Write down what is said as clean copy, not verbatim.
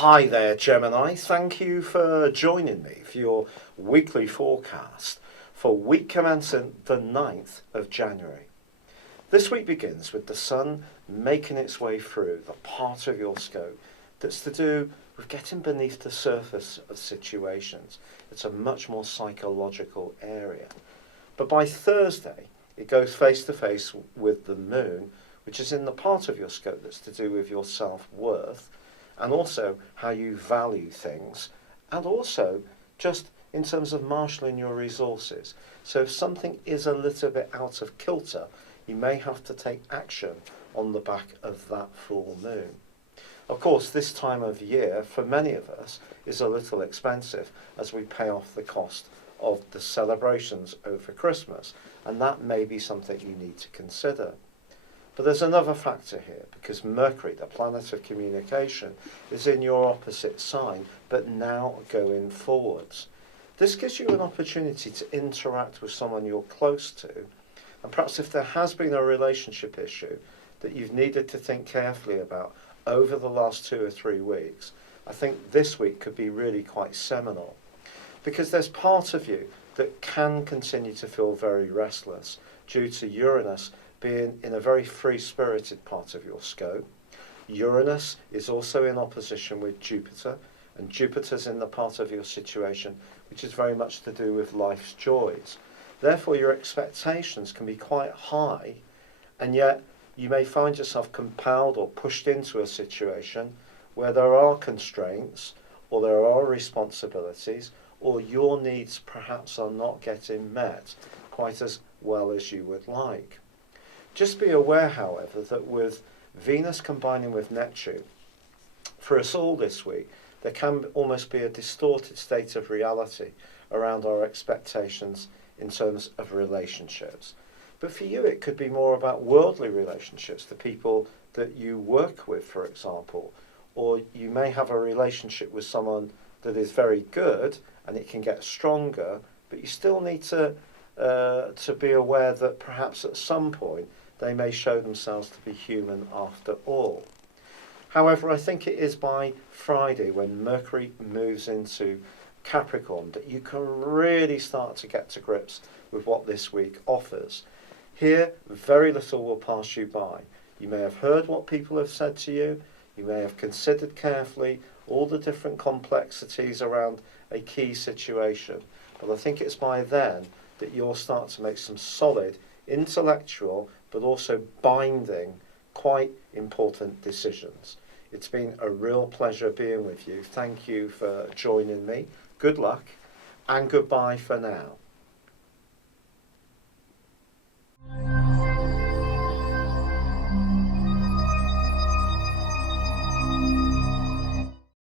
Hi there, Gemini. Thank you for joining me for your weekly forecast for week commencing the 9th of January. This week begins with the Sun making its way through the part of your scope that's to do with getting beneath the surface of situations. It's a much more psychological area. But by Thursday, it goes face to face with the Moon, which is in the part of your scope that's to do with your self-worth, and also how you value things, and also just in terms of marshalling your resources. So if something is a little bit out of kilter, you may have to take action on the back of that full moon. Of course, this time of year, for many of us, is a little expensive as we pay off the cost of the celebrations over Christmas, and that may be something you need to consider. But there's another factor here, because Mercury, the planet of communication, is in your opposite sign, but now going forwards. This gives you an opportunity to interact with someone you're close to, and perhaps if there has been a relationship issue that you've needed to think carefully about over the last 2 or 3 weeks, I think this week could be really quite seminal. Because there's part of you that can continue to feel very restless due to Uranus being in a very free-spirited part of your scope. Uranus is also in opposition with Jupiter, and Jupiter's in the part of your situation which is very much to do with life's joys. Therefore, your expectations can be quite high, and yet you may find yourself compelled or pushed into a situation where there are constraints, or there are responsibilities, or your needs perhaps are not getting met quite as well as you would like. Just be aware, however, that with Venus combining with Neptune, for us all this week, there can almost be a distorted state of reality around our expectations in terms of relationships. But for you, it could be more about worldly relationships, the people that you work with, for example, or you may have a relationship with someone that is very good and it can get stronger, but you still need to be aware that perhaps at some point they may show themselves to be human after all. However, I think it is by Friday, when Mercury moves into Capricorn, that you can really start to get to grips with what this week offers. Here, very little will pass you by. You may have heard what people have said to you. You may have considered carefully all the different complexities around a key situation. But I think it's by then that you'll start to make some solid intellectual but also binding, quite important decisions. It's been a real pleasure being with you. Thank you for joining me. Good luck and goodbye for now.